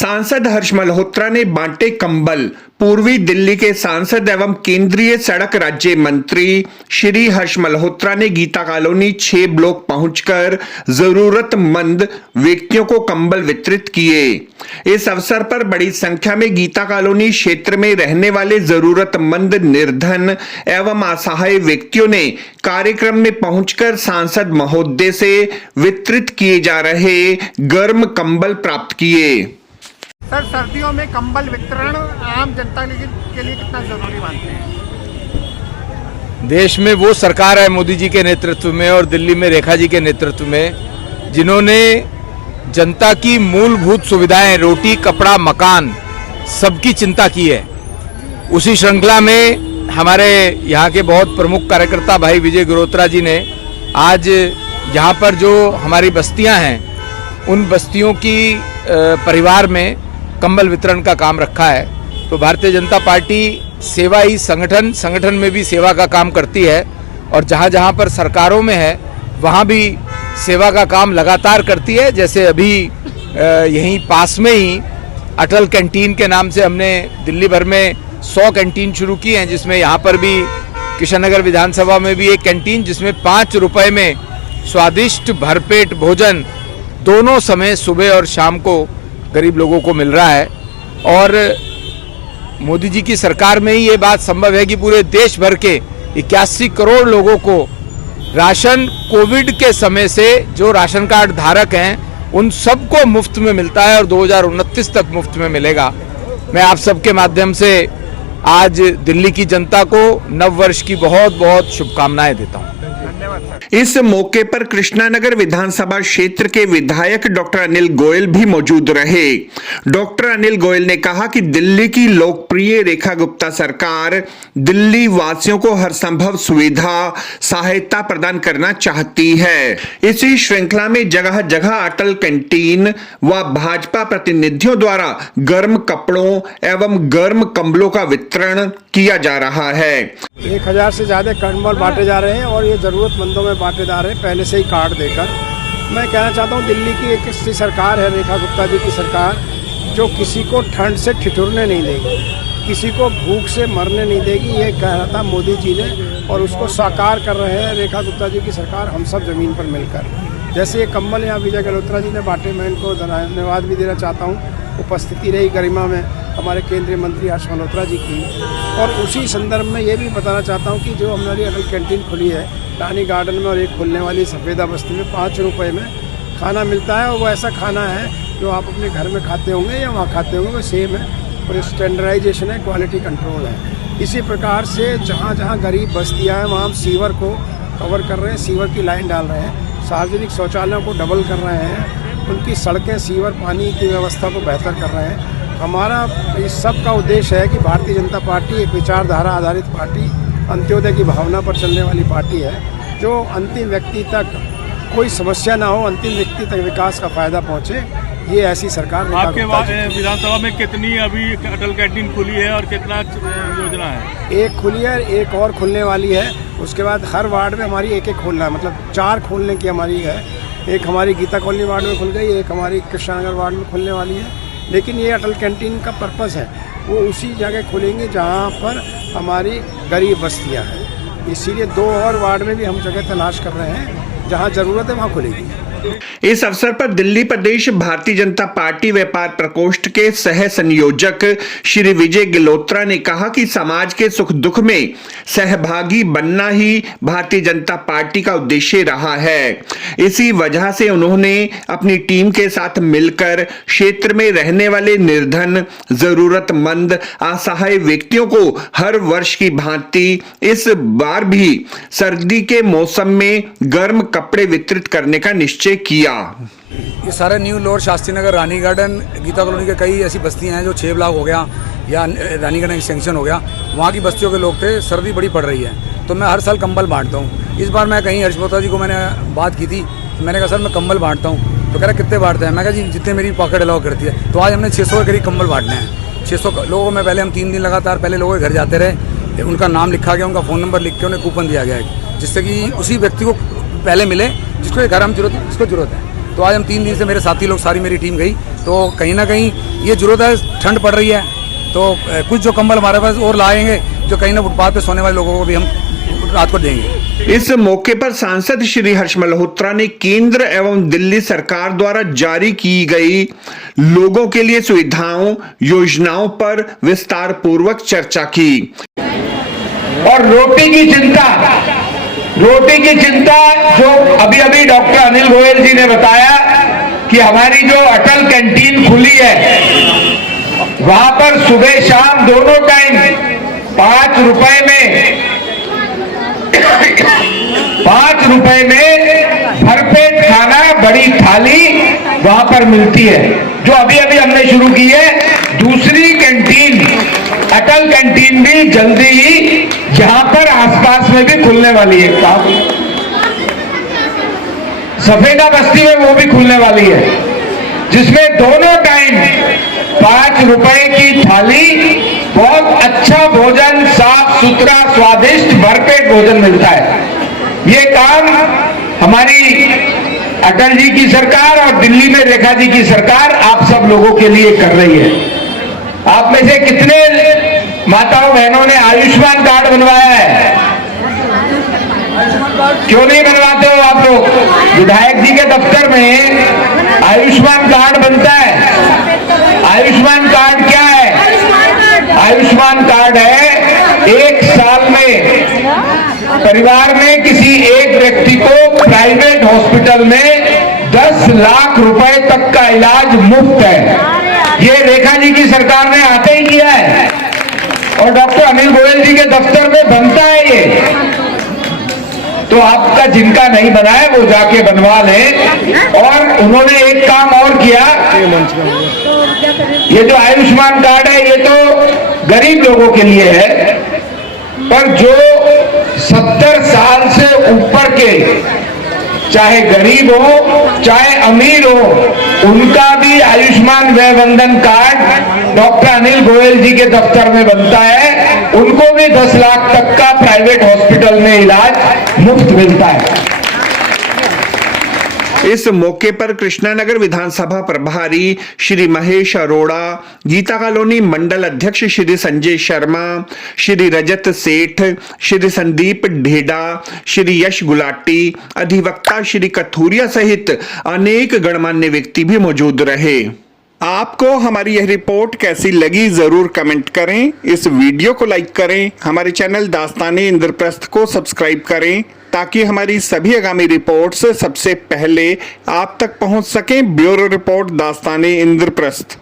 सांसद हर्ष मल्होत्रा ने बांटे कंबल। पूर्वी दिल्ली के सांसद एवं केंद्रीय सड़क राज्य मंत्री श्री हर्ष मल्होत्रा ने गीता कॉलोनी 6 ब्लॉक पहुंचकर जरूरतमंद व्यक्तियों को कंबल वितरित किए। इस अवसर पर बड़ी संख्या में गीता कॉलोनी क्षेत्र में रहने वाले जरूरतमंद निर्धन एवं असहाय व्यक्तियों ने कार्यक्रम में पहुंचकर सांसद महोदय से वितरित किए जा रहे गर्म कंबल प्राप्त किए। सर, सर्दियों में कंबल वितरण आम जनता के लिए कितना जरूरी मानते हैं? देश में वो सरकार है मोदी जी के नेतृत्व में और दिल्ली में रेखा जी के नेतृत्व में, जिन्होंने जनता की मूलभूत सुविधाएं, रोटी, कपड़ा, मकान, सबकी चिंता की है। उसी श्रृंखला में हमारे यहाँ के बहुत प्रमुख कार्यकर्ता भाई विजय गिरोत्रा जी ने आज यहाँ पर जो हमारी बस्तियाँ हैं उन बस्तियों की परिवार में कंबल वितरण का काम रखा है। तो भारतीय जनता पार्टी सेवा ही संगठन में भी सेवा का काम करती है और जहाँ पर सरकारों में है वहाँ भी सेवा का काम लगातार करती है। जैसे अभी यहीं पास में ही अटल कैंटीन के नाम से हमने दिल्ली भर में 100 कैंटीन शुरू की हैं, जिसमें यहाँ पर भी किशन नगर विधानसभा में भी एक कैंटीन जिसमें 5 रुपए में स्वादिष्ट भरपेट भोजन दोनों समय सुबह और शाम को गरीब लोगों को मिल रहा है। और मोदी जी की सरकार में ही ये बात संभव है कि पूरे देश भर के 81 करोड़ लोगों को राशन कोविड के समय से जो राशन कार्ड धारक हैं उन सबको मुफ्त में मिलता है और 2029 तक मुफ्त में मिलेगा। मैं आप सबके माध्यम से आज दिल्ली की जनता को नव वर्ष की बहुत बहुत शुभकामनाएं देता हूं। इस मौके पर कृष्णानगर विधानसभा क्षेत्र के विधायक डॉक्टर अनिल गोयल भी मौजूद रहे। डॉक्टर अनिल गोयल ने कहा कि दिल्ली की लोकप्रिय रेखा गुप्ता सरकार दिल्ली वासियों को हर संभव सुविधा सहायता प्रदान करना चाहती है। इसी श्रृंखला में जगह जगह अटल कैंटीन व भाजपा प्रतिनिधियों द्वारा गर्म कपड़ों एवं गर्म कंबलों का वितरण किया जा रहा है। 1000 से ज्यादा कंबल बांटे जा रहे हैं और ये जरूरतमंदों में बांटे जा रहे हैं पहले से ही कार्ड देकर। मैं कहना चाहता हूँ दिल्ली की एक ऐसी सरकार है रेखा गुप्ता जी की सरकार, जो किसी को ठंड से ठिठुरने नहीं देगी, किसी को भूख से मरने नहीं देगी। ये कहना था मोदी जी ने और उसको साकार कर रहे हैं रेखा गुप्ता जी की सरकार, हम सब ज़मीन पर मिलकर। जैसे ये कंबल यहाँ विजय गिरोत्रा जी ने बांटे, मैं इनको धन्यवाद भी देना चाहता हूँ। उपस्थिति रही गरिमा में हमारे केंद्रीय मंत्री हर्ष मल्होत्रा जी की। और उसी संदर्भ में ये भी बताना चाहता हूँ कि जो हमारी अटल कैंटीन खुली है रानी गार्डन में और एक खुलने वाली सफ़ेदा बस्ती में 5 रुपये में खाना मिलता है। और वो ऐसा खाना है जो आप अपने घर में खाते होंगे या वहाँ खाते होंगे, वो सेम है और स्टैंडर्डाइजेशन है, क्वालिटी कंट्रोल है। इसी प्रकार से जहाँ जहाँ गरीब बस्तियाँ हैं वहाँ हम सीवर को कवर कर रहे हैं, सीवर की लाइन डाल रहे हैं, सार्वजनिक शौचालयों को डबल कर रहे हैं, उनकी सड़कें, सीवर, पानी की व्यवस्था को बेहतर कर रहे हैं। हमारा इस सब का उद्देश्य है कि भारतीय जनता पार्टी एक विचारधारा आधारित पार्टी, अंत्योदय की भावना पर चलने वाली पार्टी है, जो अंतिम व्यक्ति तक कोई समस्या ना हो, अंतिम व्यक्ति तक विकास का फायदा पहुंचे। ये ऐसी सरकार। आपके विधानसभा में कितनी अभी अटल कैंटीन खुली है और कितना योजना है? एक खुली है, एक और खुलने वाली है। उसके बाद हर वार्ड में हमारी एक खोलना है, मतलब 4 खोलने की हमारी है। एक हमारी गीता कॉलोनी वार्ड में खुल गई, एक हमारी कृष्णानगर वार्ड में खुलने वाली है। लेकिन ये अटल कैंटीन का पर्पस है वो उसी जगह खुलेंगे जहाँ पर हमारी गरीब बस्तियाँ हैं। इसीलिए 2 और वार्ड में भी हम जगह तलाश कर रहे हैं, जहाँ ज़रूरत है वहाँ खुलेगी। इस अवसर पर दिल्ली प्रदेश भारतीय जनता पार्टी व्यापार प्रकोष्ठ के सह संयोजक श्री विजय गिलोत्रा ने कहा कि समाज के सुख दुख में सहभागी बनना ही भारतीय जनता पार्टी का उद्देश्य रहा है। इसी वजह से उन्होंने अपनी टीम के साथ मिलकर क्षेत्र में रहने वाले निर्धन, जरूरतमंद, असहाय व्यक्तियों को हर वर्ष की भांति इस बार भी सर्दी के मौसम में गर्म कपड़े वितरित करने का निश्चय किया। ये सारे न्यू लॉर्ड शास्त्री नगर, रानी गार्डन, गीता कॉलोनी के कई ऐसी बस्तियां हैं जो 6 ब्लॉक हो गया या रानी गार्डन एक्सटेंशन हो गया, वहाँ की बस्तियों के लोग थे, सर्दी बड़ी पड़ रही है, तो मैं हर साल कंबल बांटता हूँ। इस बार मैं कहीं हर्ष मल्होत्रा जी को मैंने बात की थी, तो मैंने कहा सर मैं कंबल बांटता हूँ, तो कह रहा कितने बांटते हैं? मैं कहा जी जितने मेरी पॉकेट अलाउ करती है। तो आज हमने 600 के करीब कंबल बांटने हैं। 600 लोगों में पहले हम 3 दिन लगातार पहले लोगों के घर जाते रहे, उनका नाम लिखा गया, उनका फ़ोन नंबर लिख के उन्हें कूपन दिया गया है, जिससे कि उसी व्यक्ति को पहले मिले जिसको घर हम जरूरत है, जिसको जरूरत है। तो आज हम 3 दिन से मेरे साथी लोग, सारी मेरी टीम गई, तो तो कहीं ना कहीं ये जरूरत है, ठंड पड़ रही है तो कुछ जो कंबल हमारे पास और लाएंगे जो कहीं ना फुटपाथ पे सोने वाले लोगों को भी हम रात को देंगे। इस मौके पर सांसद श्री हर्ष मल्होत्रा ने केंद्र एवं दिल्ली सरकार द्वारा जारी की गई लोगों के लिए सुविधाओं योजनाओं पर विस्तार पूर्वक चर्चा की। और रोटी की चिंता जो अभी डॉक्टर अनिल गोयल जी ने बताया कि हमारी जो अटल कैंटीन खुली है वहां पर सुबह शाम दोनों टाइम 5 रुपए में भरपेट खाना बड़ी थाली वहां पर मिलती है, जो अभी हमने शुरू की है। दूसरी कैंटीन अटल कैंटीन भी जल्दी ही जहां पर आसपास में भी खुलने वाली है, सफेदा बस्ती में वो भी खुलने वाली है, जिसमें दोनों टाइम 5 रुपए की थाली बहुत अच्छा भोजन, साफ सुथरा स्वादिष्ट भरपेट भोजन मिलता है। ये काम हमारी अटल जी की सरकार और दिल्ली में रेखा जी की सरकार आप सब लोगों के लिए कर रही है। आप में से कितने माताओं बहनों ने आयुष्मान कार्ड बनवाया है? क्यों नहीं बनवाते हो आप लोग? विधायक जी के दफ्तर में आयुष्मान कार्ड बनता है। आयुष्मान कार्ड क्या है? आयुष्मान कार्ड है 1 साल में परिवार में किसी एक व्यक्ति को प्राइवेट हॉस्पिटल में 10 लाख रुपए तक का इलाज मुफ्त है। ये रेखा जी की सरकार ने आते ही किया है और डॉक्टर अनिल गोयल जी के दफ्तर में बनता है ये। तो आपका जिनका नहीं बना है वो जाके बनवा लें। और उन्होंने एक काम और किया, ये जो आयुष्मान कार्ड है ये तो गरीब लोगों के लिए है, पर जो 70 साल से ऊपर के चाहे गरीब हो चाहे अमीर हो उनका भी आयुष्मान व्यय वंदन कार्ड डॉक्टर अनिल गोयल जी के दफ्तर में बनता है। उनको भी 10 लाख तक का प्राइवेट हॉस्पिटल में इलाज मुफ्त मिलता है। इस मौके पर कृष्णानगर विधानसभा प्रभारी श्री महेश अरोड़ा, गीता कॉलोनी मंडल अध्यक्ष श्री संजय शर्मा, श्री रजत सेठ, श्री संदीप ढेडा, श्री यश गुलाटी, अधिवक्ता श्री कथूरिया सहित अनेक गणमान्य व्यक्ति भी मौजूद रहे। आपको हमारी यह रिपोर्ट कैसी लगी जरूर कमेंट करें। इस वीडियो को लाइक करें, हमारे चैनल दास्ताने इंद्रप्रस्थ को सब्सक्राइब करें ताकि हमारी सभी आगामी रिपोर्ट्स सबसे पहले आप तक पहुंच सकें। ब्यूरो रिपोर्ट दास्ताने इंद्रप्रस्थ।